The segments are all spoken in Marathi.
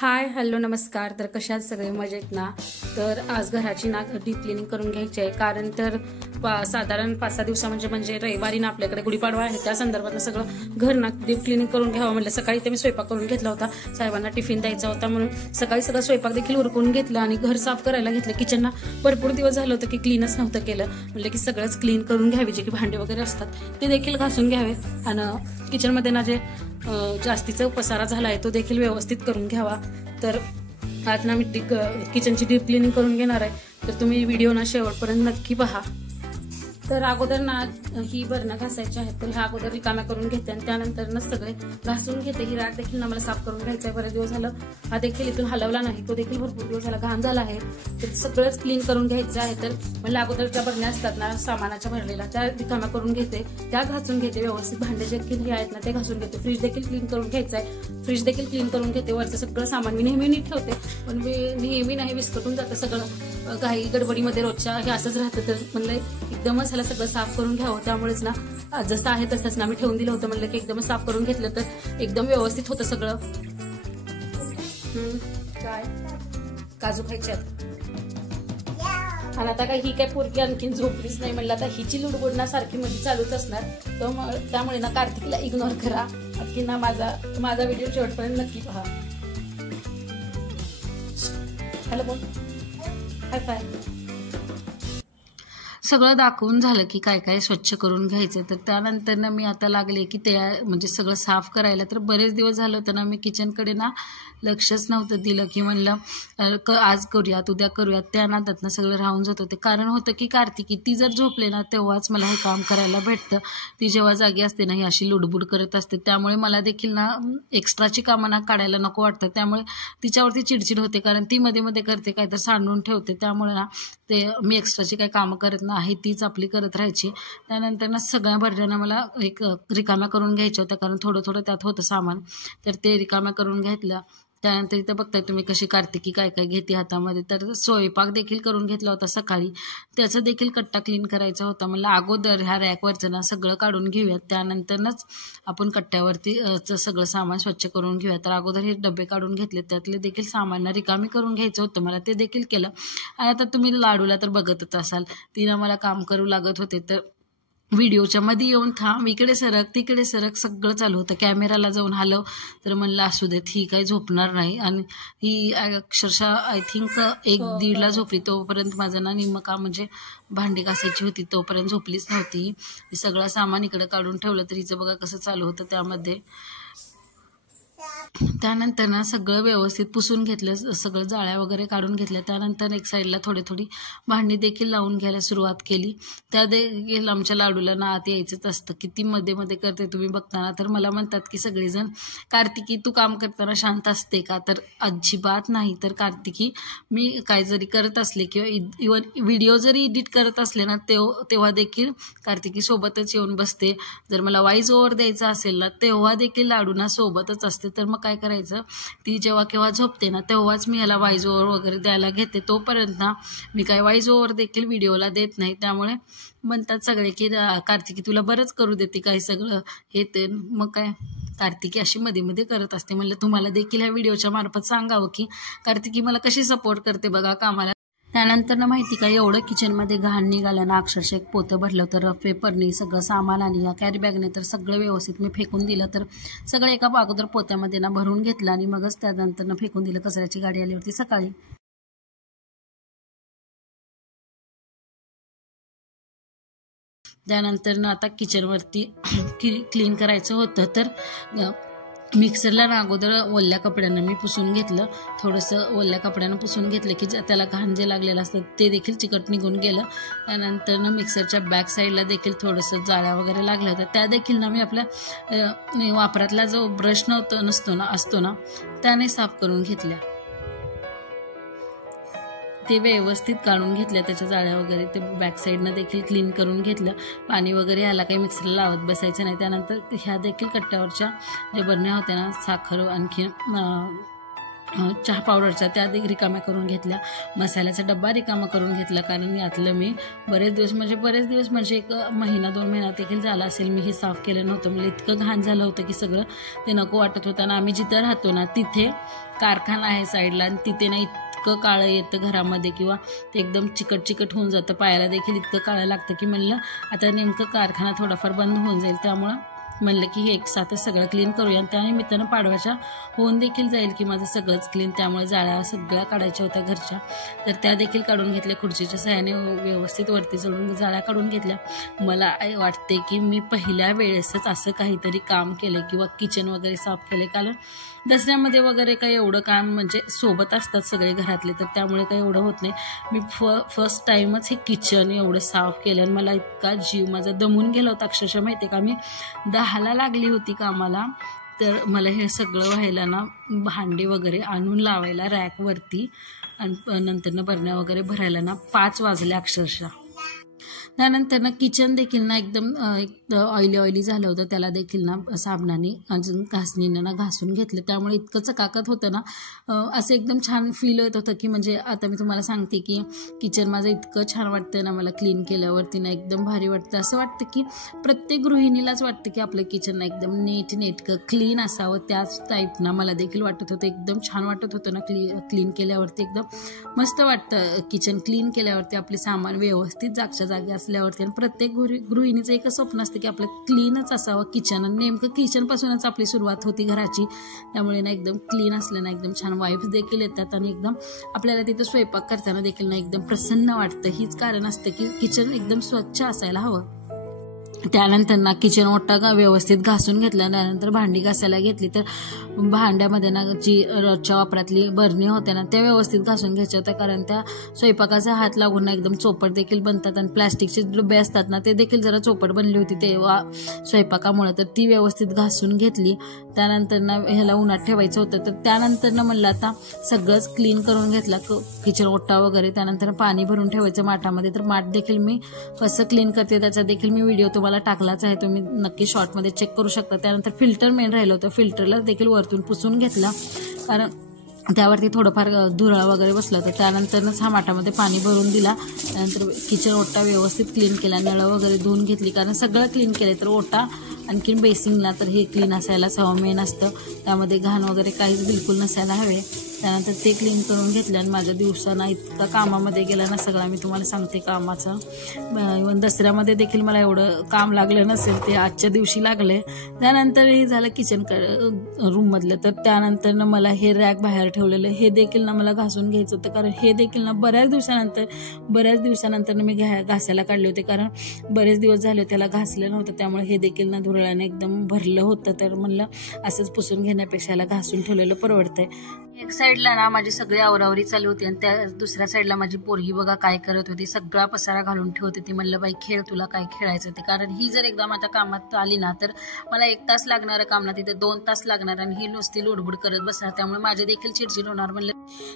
हाय हॅलो नमस्कार. तर कशात सगळे मजेत ना. तर आज घराची ना डीप क्लिनिंग करून घ्यायची आहे. कारण तर साधारण 5-6 दिवसा म्हणजे रविवारी ना आपल्याकडे गुढीपाडवा आहे. त्या संदर्भात सगळं घर ना डीप क्लिनिंग करून घ्यावं म्हटलं. सकाळी ते मी स्वयंपाक करून घेतला होता, साहेबांना टिफिन द्यायचा होता म्हणून सकाळी सगळं स्वयंपाक देखील उरकून घेतलं आणि घर साफ करायला घेतलं. किचनना भरपूर दिवस झालं होतं की क्लीनच नव्हतं केलं. म्हटलं की सगळंच क्लीन करून घ्यावे, जे की भांडे वगैरे असतात ते देखील घासून घ्यावे आणि किचनमध्ये ना जे जास्तीचा पसारा झाला आहे तो देखील व्यवस्थित करून घ्यावा. तर आज ना मी किचनची डीप क्लिनिंग करून घेणार आहे. तर तुम्ही व्हिडिओ ना शेवटपर्यंत नक्की पहा. तर अगोदर ना ही बरणं घासायची आहेत. तर ह्या अगोदर रिकाम्या करून घेते आणि त्यानंतर ना सगळे घासून घेते. ही रॅक देखील ना मला साफ करून घ्यायचं आहे. बरेच दिवस झालं हा देखील इथून हलवला नाही, तो देखील भरपूर दिवस झाला घाण झाला आहे. तर सगळंच क्लीन करून घ्यायचं आहे. तर मला अगोदर ज्या बरण्या असतात ना सामानाच्या भरलेल्या त्या रिकाम्या करून घेते, त्या घासून घेते व्यवस्थित. भांडे जे हे आहेत ना ते घासून घेते. फ्रीज देखील क्लीन करून घ्यायचं आहे. फ्रीज देखील क्लीन करून घेते. वरचं सगळं सामान मी नेहमी नीट ठेवते, पण मी नेहमी नाही विस्कटून जातं सगळं. काही गडबडीमध्ये रोजच्या हे असंच राहतं. तर म्हणलं एकदमच ह्याला सगळं साफ करून घ्यावं. त्यामुळेच ना जसं आहे तसंच ना मी ठेवून दिलं होतं. म्हणलं की एकदमच साफ करून घेतलं तर एकदम व्यवस्थित होतं सगळं. काय काजू खायच्यात आणि आता काय ही काय पोरगी आणखीन झोपलीच नाही. म्हणलं आता हिची लुडबुड सारखी मध्ये चालूच असणार. तर त्यामुळे ना कार्तिकला इग्नोर करा की ना माझा व्हिडिओ शेवटपर्यंत नक्की पहा. हॅलो बोल, हाय फाय. सगळं दाखवून झालं की काय काय स्वच्छ करून घ्यायचं. तर त्यानंतर ना मी आता लागले की ते म्हणजे सगळं साफ करायला. तर बरेच दिवस झालं होतं ना मी किचनकडे ना लक्षच नव्हतं दिलं, की म्हणलं आज करूयात उद्या करूयात. त्या नादात ना सगळं राहून जात होते. कारण होतं की कार्तिकी ती जर झोपले ना तेव्हाच मला हे काम करायला भेटतं. ती जेव्हा जागी असते ना ही अशी लुडबुड करत असते. त्यामुळे मला देखील ना एक्स्ट्राची कामं ना काढायला नको वाटतं. त्यामुळे तिच्यावरती चिडचिड होते, कारण ती मध्ये मध्ये करते काय तर सांडून ठेवते. त्यामुळे ना ते मी एक्स्ट्राची काही कामं करत नाही, तीच आपली करत राहायची. त्यानंतर ना सगळ्या भरण्याना मला एक रिकाम्या करून घ्यायच्या होत्या, कारण थोडं थोडं त्यात होतं सामान. तर ते रिकाम्या करून घेतलं. त्यानंतर इथं बघताय तुम्ही कशी कार्तिकी काय काय घेते हातामध्ये. तर स्वयंपाक देखील करून घेतला होता सकाळी, त्याचा देखील कट्टा क्लीन करायचा होता. म्हणलं अगोदर ह्या रॅकवरचं ना सगळं काढून घेऊयात, त्यानंतरच आपण कट्ट्यावरती सगळं सामान स्वच्छ करून घेऊया. तर अगोदर हे डबे काढून घेतले, त्यातले देखील सामान रिकामी करून घ्यायचं होतं मला, ते देखील केलं. आणि आता तुम्ही लाडूला तर बघतच असाल, तिनं मला काम करू लागत होते. तर व्हिडिओच्या मध्ये येऊन थांब, इकडे सरक तिकडे सरक सगळं चालू होतं. कॅमेराला जाऊन हलव, तर म्हणलं असू देत, ही काही झोपणार नाही. आणि ही अक्षरशः आय थिंक 1-1:30ला झोपली. तोपर्यंत माझं ना निम्मं काम म्हणजे भांडी घासायची होती, तोपर्यंत झोपलीच नव्हती. सगळं सामान इकडं काढून ठेवलं. तर हिचं बघा कसं चालू होतं त्यामध्ये. त्यानंतर ना सगळं व्यवस्थित पुसून घेतलं, सगळं जाळ्या वगैरे काढून घेतल्या. त्यानंतर एक साईडला थोडी भांडी देखील लावून घ्यायला सुरुवात केली. त्या देखील आमच्या लाडूला ना आत यायचंच असतं. किती मध्ये मध्ये करते तुम्ही बघताना. तर मला म्हणतात की सगळेजण, कार्तिकी तू काम करताना शांत असते का? तर अजिबात नाही. तर कार्तिकी मी काय जरी करत असले किंवा इव्हन व्हिडिओ जरी एडिट करत असले ना तेव्हा देखील कार्तिकी सोबतच येऊन बसते. जर मला व्हॉइस ओव्हर द्यायचा असेल ना तेव्हा देखील लाडूना सोबतच असते. तर मग काय करायचं, ती जेव्हा केव्हा झोपते ना तेव्हाच मी ह्याला व्हॉइस ओव्हर वगैरे द्यायला घेते. तोपर्यंत ना मी काय व्हॉइस ओव्हर देखील व्हिडिओला देत नाही. त्यामुळे म्हणतात सगळे की कार्तिकी तुला बरंच करू देते काय सगळं हे ते. मग काय कार्तिकी अशी मध्ये मध्ये करत असते. म्हणलं तुम्हाला देखील ह्या व्हिडिओच्या मार्फत सांगावं की कार्तिकी मला कशी सपोर्ट करते बघा कामाला. त्यानंतर ना माहिती का, एवढं किचनमध्ये घाण निघालं ना, अक्षरशः एक पोतं भरलं होतं रफ पेपरनी सगळं सामान आणि या कॅरी बॅगने. तर सगळं व्यवस्थित मी फेकून दिलं. तर सगळं एका अगोदर पोत्यामध्ये ना भरून घेतलं आणि मगच त्यानंतर ना फेकून दिलं. कचऱ्याची गाडी आली होती सकाळी. त्यानंतर ना आता किचनवरती क्लीन करायचं होतं. तर मिक्सरला ना अगोदर ओल्या कपड्यानं मी पुसून घेतलं. थोडंसं ओल्या कपड्यानं पुसून घेतलं की त्याला घाण जे लागलेलं असतं ते देखील चिकट निघून गेलं. त्यानंतर ना मिक्सरच्या बॅक साईडला देखील थोडंसं जाळ्या वगैरे लागल्या होत्या, त्या देखील ना मी आपल्या वापरातला जो ब्रश असतो ना त्याने साफ करून घेतल्या. ते व्यवस्थित काढून घेतल्या त्याच्या जाळ्या वगैरे. ते बॅक साईडनं देखील क्लीन करून घेतलं. पाणी वगैरे ह्याला काही मिक्सरला लावत बसायचं नाही. त्यानंतर ह्या देखील कट्ट्यावरच्या ज्या बरण्या होत्या ना, साखर आणखी चहा पावडरच्या त्या रिकाम्या करून घेतल्या, मसाल्याचा डब्बा रिकामा करून घेतला, कारण यातलं मी बरेच दिवस म्हणजे 1 महिना 2 महिना देखील झाला असेल मी हे साफ केलं नव्हतं. मला इतकं घाण झालं होतं की सगळं ते नको वाटत होतं. आणि आम्ही जिथं राहतो ना तिथे कारखाना आहे साईडला, आणि तिथे ना इतकं काळं येतं घरामध्ये किंवा ते एकदम चिकट होऊन जातं, पायाला देखील इतकं काळं लागतं की म्हणलं आता नेमकं कारखाना थोडाफार बंद होऊन जाईल, त्यामुळं म्हणलं की हे एकसाथच सगळं क्लीन करूया. आणि त्यानिमित्तानं पाडव्याच्या होऊन देखील जाईल की माझं सगळंच क्लीन. त्यामुळे जाळ्या सगळ्या काढायच्या होत्या घरच्या, तर त्या देखील काढून घेतल्या. खुर्चीच्या सहाय्याने व्यवस्थित वरती चढून जाळ्या काढून घेतल्या. मला वाटते की मी पहिल्या वेळेसच असं काहीतरी काम केलं किंवा किचन वगैरे साफ केले, कारण दसऱ्यामध्ये वगैरे काही एवढं काम म्हणजे सोबत असतात सगळे घरातले, तर त्यामुळे काही एवढं होत नाही. मी फर्स्ट टाईमच हे किचन एवढं साफ केलं आणि मला इतका जीव माझा दमून गेला होता अक्षरशः. माहिती आहे का, मी 10ला लागली होती कामाला, तर मला हे सगळं व्हायला ना भांडे वगैरे आणून लावायला रॅकवरती आणि नंतरनं बरण्या वगैरे भरायला ना 5 वाजले अक्षरशः. त्यानंतर ना किचन देखील ना एकदम ऑइली झालं होतं, त्याला देखील ना साबणाने अजून घासणीनं ना घासून घेतलं, त्यामुळे इतकं चकाकत होतं ना, असं एकदम छान फील येत होतं की म्हणजे आता मी तुम्हाला सांगते की किचन माझं इतकं छान वाटतं ना, मला क्लीन केल्यावरती ना एकदम भारी वाटतं. असं वाटतं की प्रत्येक गृहिणीलाच वाटतं की आपलं किचन ना एकदम नेटकं क्लीन असावं, त्याच टाईप ना मला देखील वाटत होतं. एकदम छान वाटत होतं ना क्लीन केल्यावरती, एकदम मस्त वाटतं किचन क्लीन केल्यावरती. आपले सामान व्यवस्थित जागच्या जागी असल्यावरती, आणि प्रत्येक गृहिणीचं एकच स्वप्न असतं की आपलं क्लीनच असावं किचन, आणि नेमकं किचनपासूनच आपली सुरुवात होती घराची. त्यामुळे ना एकदम क्लीन असलं ना एकदम छान वाईब्स देखील येतात, आणि एकदम आपल्याला तिथं स्वयंपाक करताना देखील ना एकदम प्रसन्न वाटतं. हीच कारण असतं की किचन एकदम स्वच्छ असायला हवं. त्यानंतर ना किचन ओटा व्यवस्थित घासून घेतला. त्यानंतर भांडी घासायला घेतली, तर भांड्यामध्ये ना जी रोजच्या वापरातली बरणी होते ना त्या व्यवस्थित घासून घ्यायच्या होत्या, कारण त्या स्वयंपाकाचा हात लागून ना एकदम चोपट देखील बनतात, आणि प्लॅस्टिकचे डबे असतात ना ते देखील जरा चोपट बनली होती तेव्हा स्वयंपाकामुळे, तर ती व्यवस्थित घासून घेतली. त्यानंतर ना ह्याला उन्हात ठेवायचं होतं, तर त्यानंतर ना म्हणलं आता सगळंच क्लीन करून घेतला किचन ओटा वगैरे. त्यानंतर पाणी भरून ठेवायचं माठामध्ये, तर माठ देखील मी कसं क्लीन करते त्याचा देखील मी व्हिडिओ तुम्हाला टाकलाच आहे, तुम्ही नक्की शॉर्टमध्ये चेक करू शकता. त्यानंतर फिल्टर मेन राहिलं होतं, फिल्टरला देखील वरतून पुसून घेतलं, कारण त्यावरती थोडंफार धुरळा वगैरे बसला होता. त्यानंतरच हा माठामध्ये पाणी भरून दिला. त्यानंतर किचन ओटा व्यवस्थित क्लीन केला, नळं वगैरे धुवून घेतली, कारण सगळं क्लीन केलं तर ओटा आणखीन बेसिंगला तर हे क्लीन असायलाच हवं, मेन असतं. त्यामध्ये घाण वगैरे काहीच बिलकुल नसायला हवे. त्यानंतर ते क्लीन करून घेतलं, आणि माझ्या दिवसांना इतका कामामध्ये गेला ना सगळा, मी तुम्हाला सांगते कामाचं. इव्हन दसऱ्यामध्ये देखील मला एवढं काम लागलं नसेल, ते आजच्या दिवशी लागले. त्यानंतर हे झालं किचन रूममधलं. तर त्यानंतर ना मला हे रॅक बाहेर ठेवलेलं हे देखील ना मला घासून घ्यायचं होतं, कारण हे देखील ना बऱ्याच दिवसानंतर मी घासायला काढले होते, कारण बरेच दिवस झाले त्याला घासलं नव्हतं, त्यामुळे हे देखील ना धुरळाने एकदम भरलं होतं. तर म्हणलं असंच पुसून घेण्यापेक्षा याला घासून ठेवलेलं परवडतंय. एक साईडला ना माझी सगळी आवरावरी चालू होती, आणि त्या दुसऱ्या साईडला माझी पोरगी बघा काय करत होती, सगळा पसारा घालून ठेवत होती. म्हणलं बाई खेळ, तुला काय खेळायचं ते, कारण ही जर एकदा माझ्या कामात आली ना तर मला 1 तास लागणारं काम ना तिथे 2 तास लागणार, आणि ही नुसती लुडबुड करत बसणार, त्यामुळे माझी देखील चिडचिड होणार. म्हणलं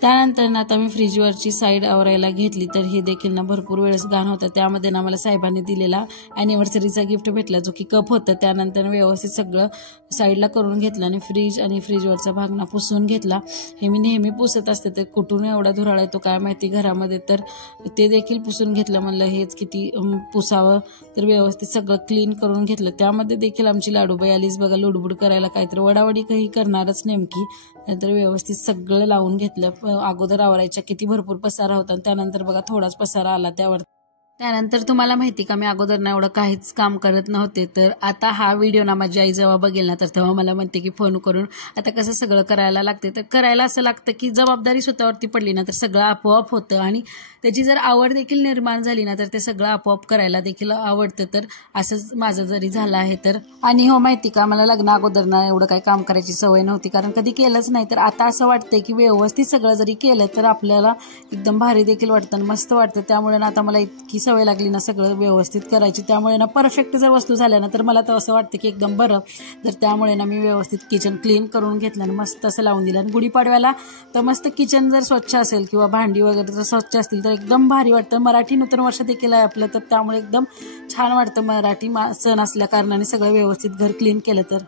त्यानंतर ना आता मी फ्रीजवरची साईड आवरायला घेतली, तर हे देखील ना भरपूर वेळेस घाण होतं. त्यामध्ये ना मला साहेबांनी दिलेला ॲनिव्हर्सरीचा गिफ्ट भेटला, जो की कप होतं. त्यानंतर व्यवस्थित सगळं साईडला करून घेतलं, आणि फ्रीजवरचा भाग ना पुसून घेतला. हे मी नेहमी पुसत असते, तर कुठून एवढा धुराळा येतो काय माहिती घरामध्ये, तर ते देखील पुसून घेतलं. म्हणलं हेच किती पुसावं, तर व्यवस्थित सगळं क्लीन करून घेतलं. त्यामध्ये देखील आमची लाडूबाई आलीच बघा लुडबुड करायला, काहीतरी वडावडी काही करणारच नेमकी. नंतर व्यवस्थित सगळं लावून घेतलं. अगोदर आवरायच्या किती भरपूर पसारा होता, त्यानंतर बघा थोडाच पसारा आला त्यावर. त्यानंतर तुम्हाला माहिती का मी अगोदर ना एवढं काहीच काम करत नव्हते, तर आता हा व्हिडिओ ना माझी आई जेव्हा बघेल ना तर तेव्हा मला म्हणते की फोन करून आता कसं सगळं करायला लागते. तर करायला असं लागतं की जबाबदारी स्वतःवरती पडली ना तर सगळं आपोआप होतं, आणि त्याची जर आवड देखील निर्माण झाली ना तर ते सगळं आपोआप करायला देखील आवडतं. तर असंच माझं जरी झालं आहे तर. आणि हो माहिती का, मला लग्न अगोदर ना एवढं काही काम करायची सवय नव्हती, कारण कधी केलंच नाही. तर आता असं वाटतंय की व्यवस्थित सगळं जरी केलं तर आपल्याला एकदम भारी देखील वाटतं आणि मस्त वाटतं. त्यामुळे ना आता मला इतकी सवय लागली ना सगळं व्यवस्थित करायची, त्यामुळे ना परफेक्ट जर वस्तू झाल्या ना तर मला तर असं वाटतं की एकदम बरं. तर त्यामुळे ना मी व्यवस्थित किचन क्लीन करून घेतलं आणि मस्त असं लावून दिलं. आणि गुढीपाडव्याला तर मस्त किचन जर स्वच्छ असेल किंवा भांडी वगैरे जर स्वच्छ असतील तर एकदम भारी वाटतं. मराठी नूतन वर्ष देखील आहे आपलं, तर त्यामुळे एकदम छान वाटतं. मराठी सण असल्या कारणाने सगळं व्यवस्थित घर क्लीन केलं तर.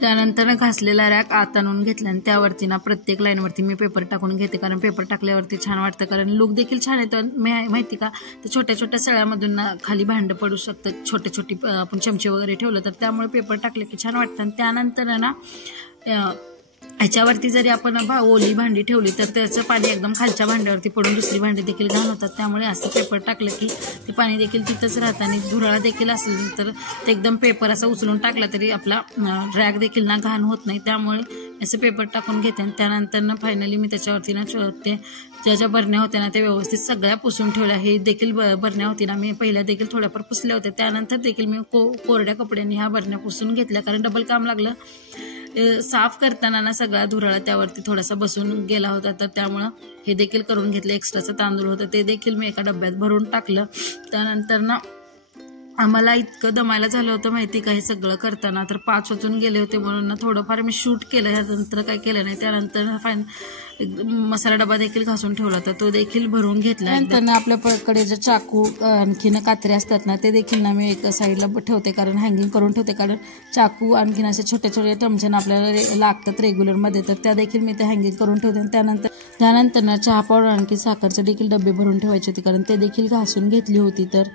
त्यानंतर घासलेला रॅक आत आणून घेतला आणि त्यावरती ना प्रत्येक लाईनवरती मी पेपर टाकून घेते, कारण पेपर टाकल्यावरती छान वाटतं, कारण लुक देखील छान येतं. माहिती का, तर छोट्या छोट्या सळ्यामधून ना खाली भांडं पडू शकतं, छोटी आपण चमचे वगैरे ठेवलं तर, त्यामुळे पेपर टाकले की छान वाटतं. आणि त्यानंतर ना ह्याच्यावरती जरी आपण ओली भांडी ठेवली तर त्याचं पाणी एकदम खालच्या भांड्यावरती पडून दुसरी भांडी देखील घाण होतात, त्यामुळे असं पेपर टाकलं की ते पाणी देखील तिथंच राहतं. आणि धुराळा देखील असेल तर ते एकदम पेपर असा उचलून टाकला तरी आपला रॅक देखील ना घाण होत नाही, त्यामुळे असं पेपर टाकून घेते. आणि त्यानंतर ना फायनली मी त्याच्यावरती ना ते ज्या ज्या बरण्या होत्या ना ते व्यवस्थित सगळ्या पुसून ठेवल्या. हे देखील बरण्या होती ना मी पहिल्या देखील थोड्याफार पुसल्या होत्या, त्यानंतर देखील मी कोरड्या कपड्यांनी ह्या बरण्या पुसून घेतल्या, कारण डबल काम लागलं. साफ करताना ना सगळा धुराळा त्यावरती थोडासा बसून गेला होता, तर त्यामुळं हे देखील करून घेतलं. एक्स्ट्राचं तांदूळ होतं ते देखील मी एका डब्यात भरून टाकलं. त्यानंतर ना आम्हाला इतकं दमायला झालं होतं माहिती का हे सगळं करताना, तर 5 वाजून गेले होते, म्हणून ना थोडंफार मी शूट केलं, ह्यानंतर काय केलं नाही. त्यानंतर मसाला डबा देखील घासून ठेवला होता, तो देखील भरून घेतला. नंतर ना आपल्याकडे जे चाकू आणखीन कात्रे असतात ना ते देखील ना मी एका साईडला ठेवते, कारण हँगिंग करून ठेवते, कारण चाकू आणखीन असे छोटे छोटे चमच्यानं आपल्याला लागतात रेग्युलरमध्ये, तर त्या देखील मी ते हँगिंग करून ठेवते. त्यानंतर ना चहा पावडर आणखी साखरचे देखील डबे भरून ठेवायचे होते, कारण ते देखील घासून घेतली होती. तर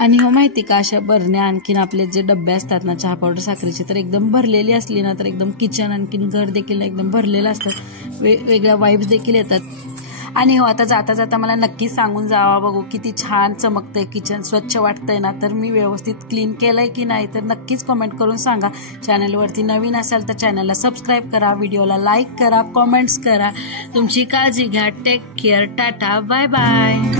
आणि हो माहिती का, अशा बरण्या आणखीन आपले जे डबे असतात ना चहा पावडर साखरेचे, तर एकदम भरलेली असली ना तर एकदम किचन आणखीन घर देखील एकदम भरलेलं असतात, वेगवेगळ्या वाईब्स देखील येतात. आणि हो आता जाता जाता मला नक्की सांगून जावा बघू किती छान चमकतंय किचन, स्वच्छ वाटतंय ना, तर मी व्यवस्थित क्लीन केलंय की नाही तर नक्कीच कमेंट करून सांगा. चॅनलवरती नवीन असाल तर चॅनलला सबस्क्राईब करा, व्हिडिओला लाईक करा, कमेंट्स करा. तुमची काळजी घ्या. Take care. Tata. Bye bye.